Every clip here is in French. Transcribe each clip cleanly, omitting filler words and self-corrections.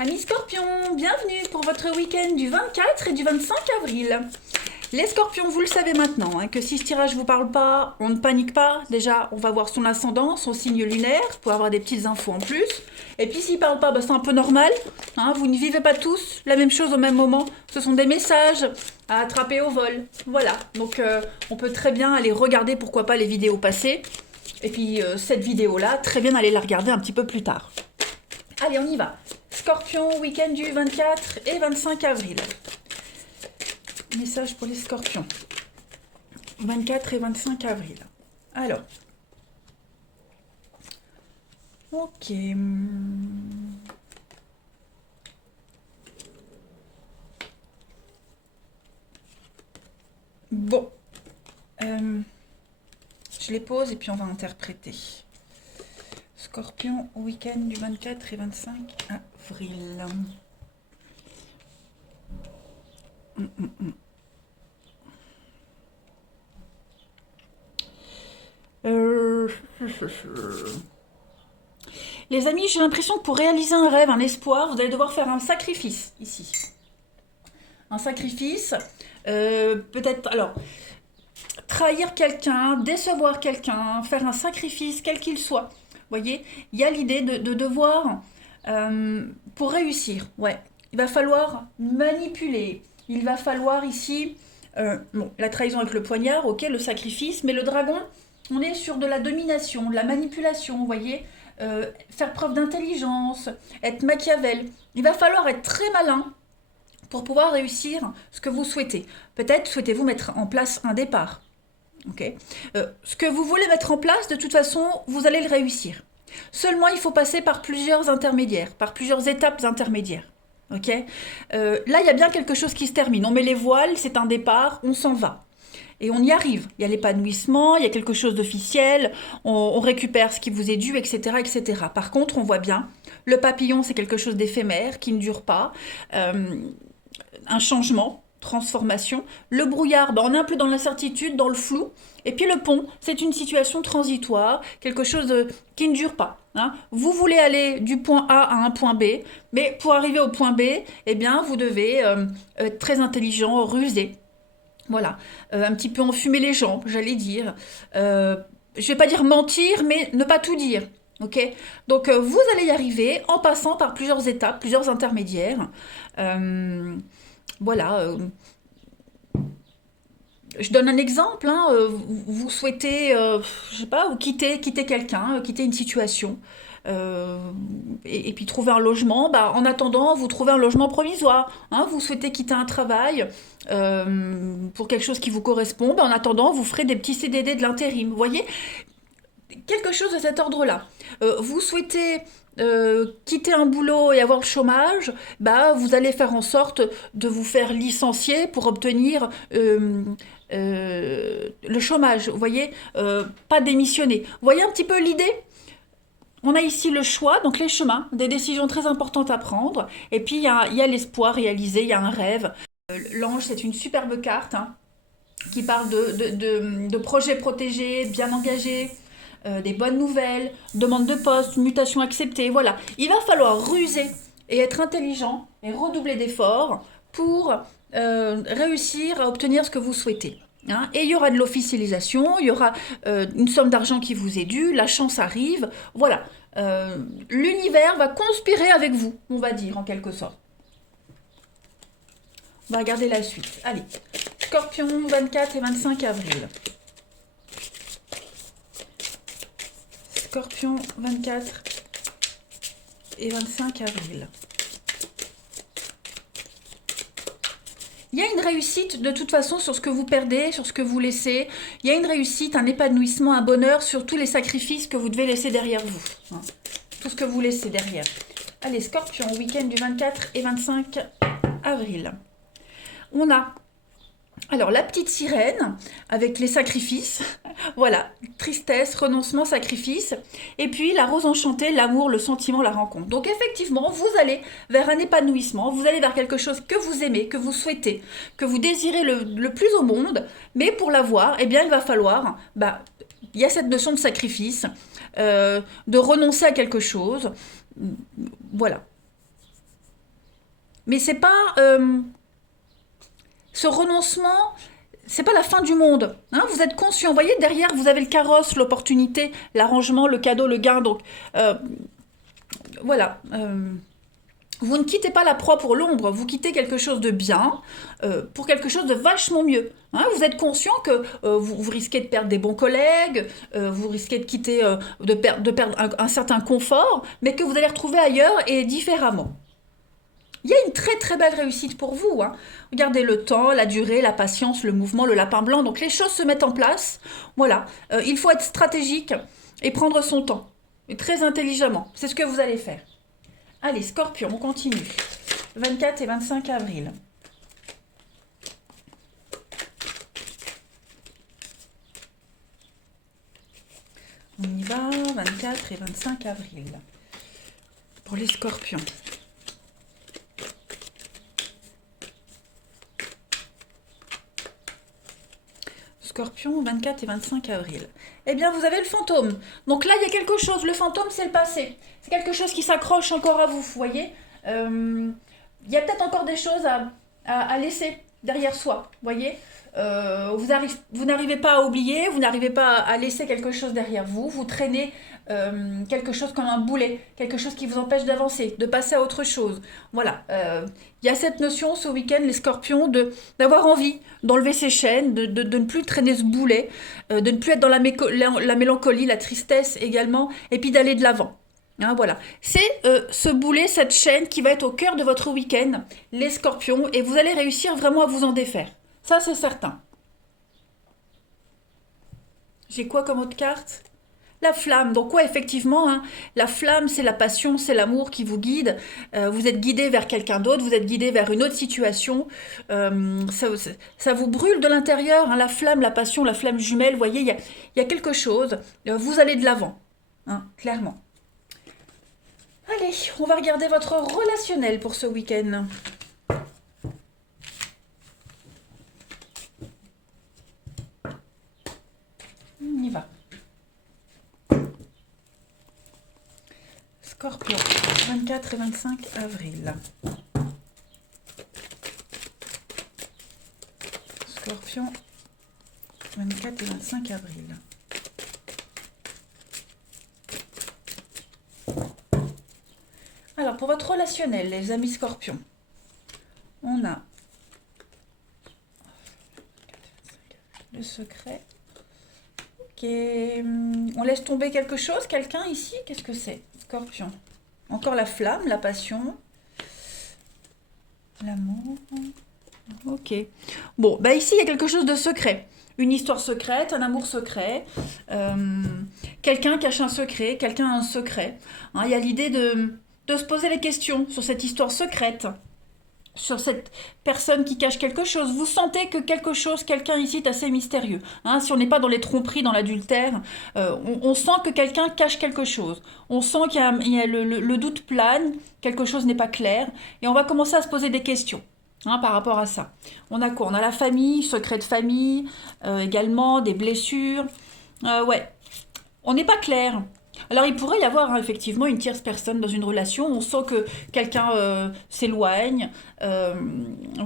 Amis Scorpions, bienvenue pour votre week-end du 24 et du 25 avril. Les Scorpions, vous le savez maintenant, que si ce tirage ne vous parle pas, on ne panique pas. Déjà, on va voir son ascendant, son signe lunaire, pour avoir des petites infos en plus. Et puis s'il ne parle pas, c'est un peu normal. Vous ne vivez pas tous la même chose au même moment. Ce sont des messages à attraper au vol. Voilà, donc on peut très bien aller regarder, pourquoi pas, les vidéos passées. Et puis cette vidéo-là, très bien aller la regarder un petit peu plus tard. Allez, on y va. Scorpion, week-end du 24 et 25 avril. Message pour les scorpions. 24 et 25 avril. Alors. Ok. Bon. Je les pose et puis on va interpréter. Scorpion, week-end du 24 et 25 avril. Les amis, j'ai l'impression que pour réaliser un rêve, un espoir, vous allez devoir faire un sacrifice ici. Un sacrifice, peut-être, alors, trahir quelqu'un, décevoir quelqu'un, faire un sacrifice, quel qu'il soit. Vous voyez, il y a l'idée de devoir, pour réussir, ouais, il va falloir manipuler, il va falloir ici, bon, la trahison avec le poignard, ok, le sacrifice, mais le dragon, on est sur de la domination, de la manipulation, vous voyez, faire preuve d'intelligence, être Machiavel. Il va falloir être très malin pour pouvoir réussir ce que vous souhaitez. Peut-être souhaitez-vous mettre en place un départ. Okay. Ce que vous voulez mettre en place, de toute façon, vous allez le réussir. Seulement, il faut passer par plusieurs intermédiaires, par plusieurs étapes intermédiaires. Okay. Là, il y a bien quelque chose qui se termine. On met les voiles, c'est un départ, on s'en va. Et on y arrive. Il y a l'épanouissement, il y a quelque chose d'officiel, on récupère ce qui vous est dû, etc., etc. Par contre, on voit bien, le papillon, c'est quelque chose d'éphémère, qui ne dure pas. Un changement, transformation. Le brouillard, on est un peu dans l'incertitude, dans le flou. Et puis le pont, c'est une situation transitoire, quelque chose qui ne dure pas. Vous voulez aller du point A à un point B, mais pour arriver au point B, eh bien, vous devez être très intelligent, rusé. Voilà, un petit peu enfumer les gens, j'allais dire. Je vais pas dire mentir, mais ne pas tout dire. Ok. Donc vous allez y arriver en passant par plusieurs étapes, plusieurs intermédiaires. Voilà. Je donne un exemple. Vous souhaitez, je sais pas, vous quitter quelqu'un, quitter une situation. euh, et puis trouver un logement. En attendant, vous trouvez un logement provisoire. Vous souhaitez quitter un travail pour quelque chose qui vous correspond. En attendant, vous ferez des petits CDD de l'intérim. Vous voyez, quelque chose de cet ordre-là. Vous souhaitez quitter un boulot et avoir le chômage, vous allez faire en sorte de vous faire licencier pour obtenir le chômage. Vous voyez, pas démissionner. Vous voyez un petit peu l'idée? On a ici le choix, donc les chemins, des décisions très importantes à prendre. Et puis il y a l'espoir réalisé, il y a un rêve. L'ange, c'est une superbe carte qui parle de projets protégés, bien engagés, des bonnes nouvelles, demande de poste, mutation acceptée. Voilà. Il va falloir ruser et être intelligent et redoubler d'efforts pour réussir à obtenir ce que vous souhaitez. Et il y aura de l'officialisation, il y aura une somme d'argent qui vous est due, la chance arrive, voilà. L'univers va conspirer avec vous, on va dire en quelque sorte. On va regarder la suite. Allez, Scorpion, 24 et 25 avril. Scorpion, 24 et 25 avril. Il y a une réussite de toute façon sur ce que vous perdez, sur ce que vous laissez. Il y a une réussite, un épanouissement, un bonheur sur tous les sacrifices que vous devez laisser derrière vous. Tout ce que vous laissez derrière. Allez, Scorpion, week-end du 24 et 25 avril. On a alors la petite sirène avec les sacrifices. Voilà, tristesse, renoncement, sacrifice. Et puis la rose enchantée, l'amour, le sentiment, la rencontre. Donc effectivement, vous allez vers un épanouissement, vous allez vers quelque chose que vous aimez, que vous souhaitez, que vous désirez le plus au monde. Mais pour l'avoir, eh bien il va falloir, il y a cette notion de sacrifice, de renoncer à quelque chose. Voilà. Mais c'est pas... ce renoncement, c'est pas la fin du monde. Hein, vous êtes conscient. Vous voyez, derrière, vous avez le carrosse, l'opportunité, l'arrangement, le cadeau, le gain. Donc, voilà. Vous ne quittez pas la proie pour l'ombre, vous quittez quelque chose de bien pour quelque chose de vachement mieux. Hein, vous êtes conscient que vous risquez de perdre des bons collègues, vous risquez de quitter, de perdre un certain confort, mais que vous allez retrouver ailleurs et différemment. Il y a une très très belle réussite pour vous. Hein. Regardez le temps, la durée, la patience, le mouvement, le lapin blanc. Donc les choses se mettent en place. Voilà, il faut être stratégique et prendre son temps. Et très intelligemment. C'est ce que vous allez faire. Allez, Scorpion, on continue. 24 et 25 avril. On y va, 24 et 25 avril. Pour les Scorpions. Scorpion, 24 et 25 avril. Eh bien, vous avez le fantôme. Donc là, il y a quelque chose. Le fantôme, c'est le passé. C'est quelque chose qui s'accroche encore à vous, vous voyez. Il y a peut-être encore des choses à laisser derrière soi, vous voyez. Vous n'arrivez pas à oublier, vous n'arrivez pas à laisser quelque chose derrière vous. Vous traînez quelque chose comme un boulet, quelque chose qui vous empêche d'avancer, de passer à autre chose. Voilà. Il y a cette notion ce week-end, les Scorpions, d'avoir envie d'enlever ses chaînes, de ne plus traîner ce boulet, de ne plus être dans la mélancolie, la tristesse également, et puis d'aller de l'avant. Hein, voilà. C'est ce boulet, cette chaîne qui va être au cœur de votre week-end, les Scorpions, et vous allez réussir vraiment à vous en défaire. Ça, c'est certain. J'ai quoi comme autre carte? La flamme. Donc ouais, effectivement, hein, la flamme, c'est la passion, c'est l'amour qui vous guide. Vous êtes guidé vers quelqu'un d'autre, vous êtes guidé vers une autre situation. Ça vous brûle de l'intérieur, hein, la flamme, la passion, la flamme jumelle. Vous voyez, il y a quelque chose. Vous allez de l'avant, hein, clairement. Allez, on va regarder votre relationnel pour ce week-end. On y va. Scorpion, 24 et 25 avril. Scorpion, 24 et 25 avril. Alors, pour votre relationnel, les amis Scorpions, on a le secret. Ok, on laisse tomber quelque chose, quelqu'un ici, qu'est-ce que c'est? Scorpion. Encore la flamme, la passion, l'amour. Ok. Bon, bah ici, il y a quelque chose de secret. Une histoire secrète, un amour secret. Quelqu'un cache un secret, quelqu'un a un secret. Hein, il y a l'idée de se poser les questions sur cette histoire secrète, sur cette personne qui cache quelque chose. Vous sentez que quelque chose, quelqu'un ici est assez mystérieux. Hein, si on n'est pas dans les tromperies, dans l'adultère, on sent que quelqu'un cache quelque chose. On sent qu'il y a le doute plane, quelque chose n'est pas clair, et on va commencer à se poser des questions. Hein, par rapport à ça. On a quoi? On a la famille, secret de famille, également des blessures. Ouais, on n'est pas clair. Alors il pourrait y avoir hein, effectivement une tierce personne dans une relation, on sent que quelqu'un s'éloigne,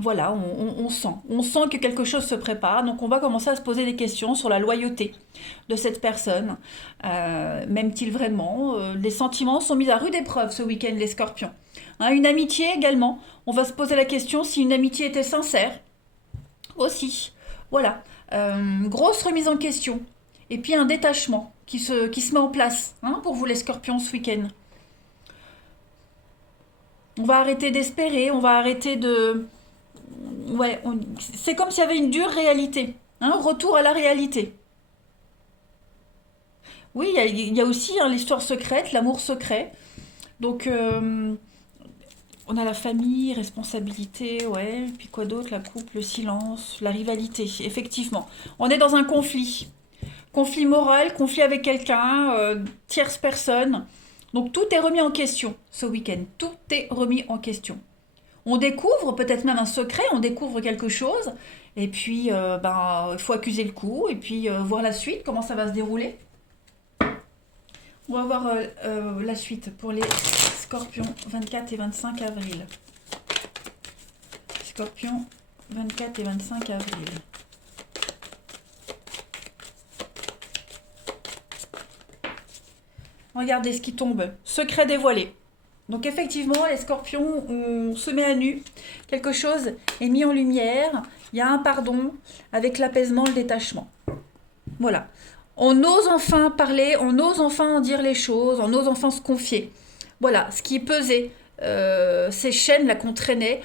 voilà, on sent que quelque chose se prépare, donc on va commencer à se poser des questions sur la loyauté de cette personne. M'aime-t-il vraiment? Les sentiments sont mis à rude épreuve ce week-end, les Scorpions. Hein, une amitié également, on va se poser la question si une amitié était sincère aussi. Voilà, grosse remise en question. Et puis un détachement qui se met en place hein, pour vous les Scorpions ce week-end. On va arrêter d'espérer, on va arrêter de... Ouais, c'est comme s'il y avait une dure réalité. Hein, retour à la réalité. Oui, il y a aussi hein, l'histoire secrète, l'amour secret. Donc, on a la famille, responsabilité, ouais. Puis quoi d'autre? La couple, le silence, la rivalité. Effectivement, on est dans un conflit. Conflit moral, conflit avec quelqu'un, tierce personne. Donc tout est remis en question ce week-end. Tout est remis en question. On découvre peut-être même un secret, on découvre quelque chose. Et puis, il faut accuser le coup et puis voir la suite, comment ça va se dérouler. On va voir la suite pour les Scorpions 24 et 25 avril. Scorpion, 24 et 25 avril. Regardez ce qui tombe. Secret dévoilé. Donc effectivement, les scorpions, on se met à nu. Quelque chose est mis en lumière. Il y a un pardon avec l'apaisement, le détachement. Voilà. On ose enfin parler, on ose enfin en dire les choses, on ose enfin se confier. Voilà, ce qui pesait, ces chaînes là qu'on traînait,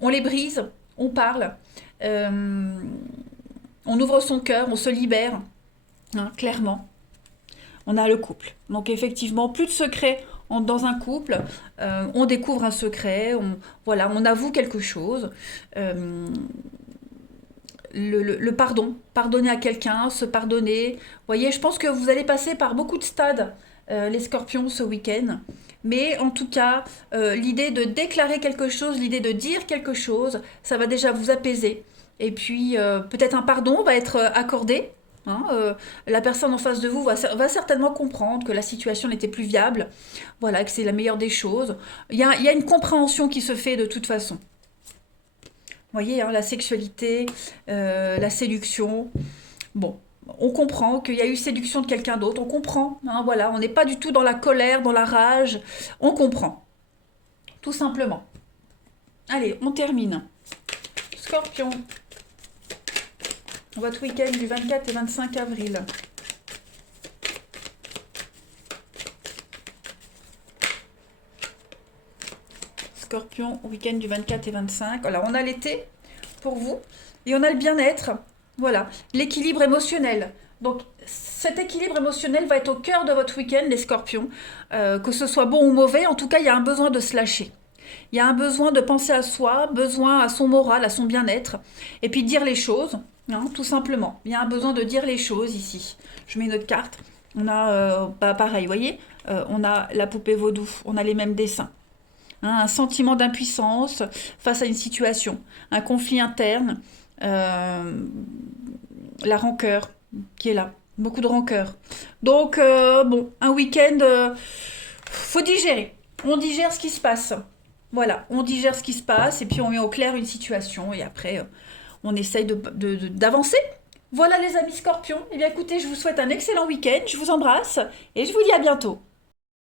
on les brise, on parle, on ouvre son cœur, on se libère, hein, clairement. On a le couple. Donc effectivement, plus de secrets dans un couple, on découvre un secret, voilà, on avoue quelque chose. Le pardon, pardonner à quelqu'un, se pardonner. Vous voyez, je pense que vous allez passer par beaucoup de stades, les scorpions, ce week-end. Mais en tout cas, l'idée de déclarer quelque chose, l'idée de dire quelque chose, ça va déjà vous apaiser. Et puis, peut-être un pardon va être accordé. Hein, la personne en face de vous va certainement comprendre que la situation n'était plus viable. Voilà, que c'est la meilleure des choses. Il y a une compréhension qui se fait de toute façon. Vous voyez, hein, la sexualité, la séduction. Bon, on comprend qu'il y a eu séduction de quelqu'un d'autre. On comprend. Hein, voilà, on n'est pas du tout dans la colère, dans la rage. On comprend. Tout simplement. Allez, on termine. Scorpion. Votre week-end du 24 et 25 avril. Scorpion, week-end du 24 et 25. Alors, on a l'été pour vous et on a le bien-être. Voilà, l'équilibre émotionnel. Donc, cet équilibre émotionnel va être au cœur de votre week-end, les scorpions. Que ce soit bon ou mauvais, en tout cas, il y a un besoin de se lâcher. Il y a un besoin de penser à soi, besoin à son moral, à son bien-être, et puis dire les choses, hein, tout simplement. Il y a un besoin de dire les choses ici. Je mets une autre carte. On a, pareil, vous voyez, on a la poupée vaudou, on a les mêmes dessins. Hein, un sentiment d'impuissance face à une situation, un conflit interne, la rancœur qui est là, beaucoup de rancœur. Donc, bon, un week-end, faut digérer. On digère ce qui se passe. Voilà, on digère ce qui se passe et puis on met au clair une situation et après, on essaye d'avancer. Voilà les amis scorpions. Eh bien écoutez, je vous souhaite un excellent week-end, je vous embrasse et je vous dis à bientôt.